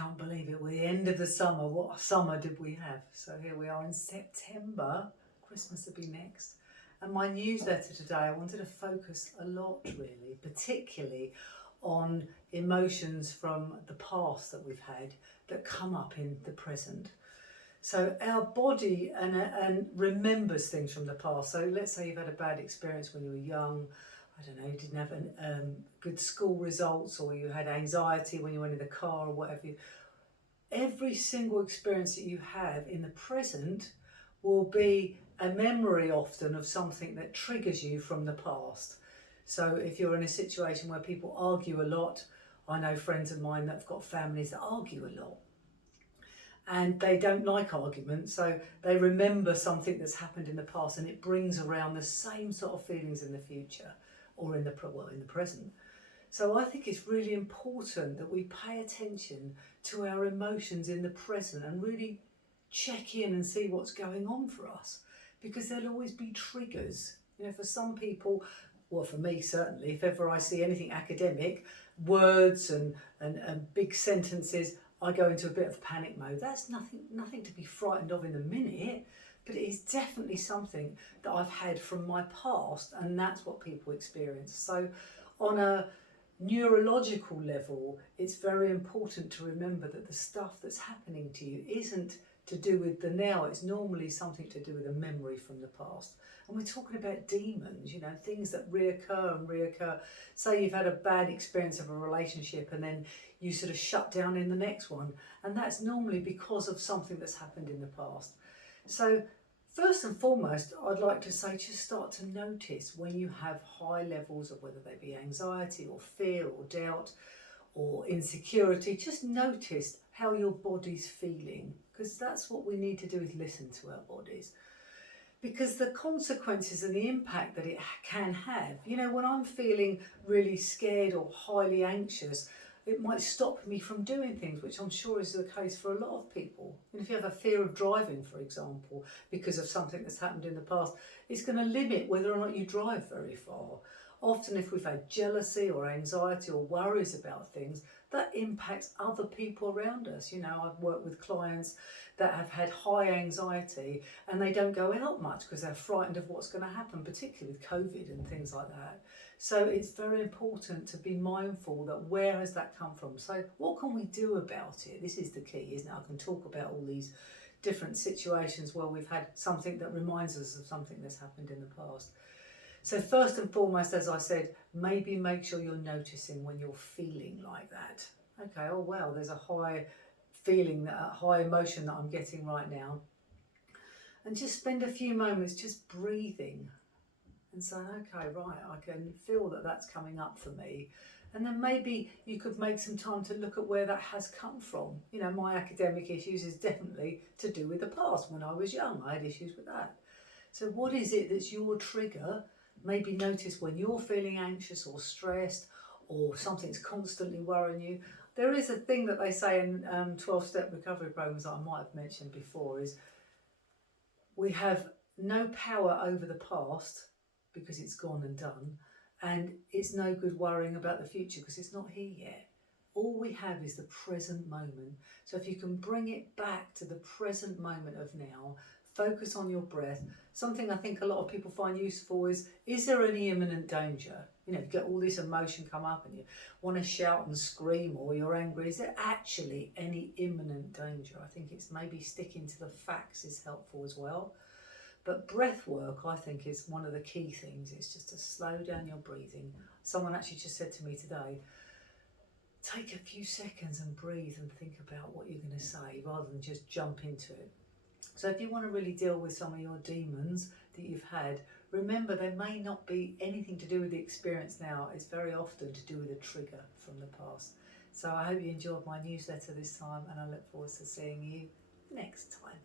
can't believe it. We're the end of the summer. What summer did we have? So here we are in September. Christmas will be next. And my newsletter today, I wanted to focus a lot, really, particularly on emotions from the past that we've had that come up in the present. So our body and remembers things from the past. So let's say you've had a bad experience when you were young. I don't know, you didn't have good school results, or you had anxiety when you went in the car or whatever. Every single experience that you have in the present will be a memory often of something that triggers you from the past. So if you're in a situation where people argue a lot, I know friends of mine that have got families that argue a lot. And they don't like arguments, so they remember something that's happened in the past, and it brings around the same sort of feelings in the future, or in the present. So I think it's really important that we pay attention to our emotions in the present and really check in and see what's going on for us, because there'll always be triggers. You know, for some people, well, for me certainly, if ever I see anything academic, words and big sentences, I go into a bit of panic mode. That's nothing to be frightened of in the minute, but it is definitely something that I've had from my past, and that's what people experience. So on a neurological level, it's very important to remember that the stuff that's happening to you isn't to do with the now, it's normally something to do with a memory from the past. And we're talking about demons, you know, things that reoccur. Say you've had a bad experience of a relationship and then you sort of shut down in the next one, and that's normally because of something that's happened in the past. So first and foremost, I'd like to say just start to notice when you have high levels of whether they be anxiety or fear or doubt or insecurity. Just notice how your body's feeling, because that's what we need to do, is listen to our bodies. Because the consequences and the impact that it can have, you know, when I'm feeling really scared or highly anxious, it might stop me from doing things, which I'm sure is the case for a lot of people. And if you have a fear of driving, for example, because of something that's happened in the past, it's going to limit whether or not you drive very far. Often if we've had jealousy or anxiety or worries about things, that impacts other people around us. You know, I've worked with clients that have had high anxiety and they don't go out much because they're frightened of what's going to happen, particularly with COVID and things like that. So it's very important to be mindful that where has that come from? So what can we do about it? This is the key, isn't it? I can talk about all these different situations where we've had something that reminds us of something that's happened in the past. So first and foremost, as I said, maybe make sure you're noticing when you're feeling like that. Okay, oh wow, there's a high feeling, a high emotion that I'm getting right now. And just spend a few moments just breathing and saying, okay, right, I can feel that that's coming up for me. And then maybe you could make some time to look at where that has come from. You know, my academic issues is definitely to do with the past. When I was young, I had issues with that. So what is it that's your trigger? Maybe notice when you're feeling anxious or stressed or something's constantly worrying you. There is a thing that they say in 12-step recovery programs that I might have mentioned before, is we have no power over the past because it's gone and done, and it's no good worrying about the future because it's not here yet. All we have is the present moment. So if you can bring it back to the present moment of now, focus on your breath. Something I think a lot of people find useful is there any imminent danger? You know, you get all this emotion come up and you want to shout and scream or you're angry. Is there actually any imminent danger? I think it's maybe sticking to the facts is helpful as well. But breath work, I think, is one of the key things. It's just to slow down your breathing. Someone actually just said to me today, take a few seconds and breathe and think about what you're going to say rather than just jump into it. So if you want to really deal with some of your demons that you've had, remember they may not be anything to do with the experience now. It's very often to do with a trigger from the past. So I hope you enjoyed my newsletter this time, and I look forward to seeing you next time.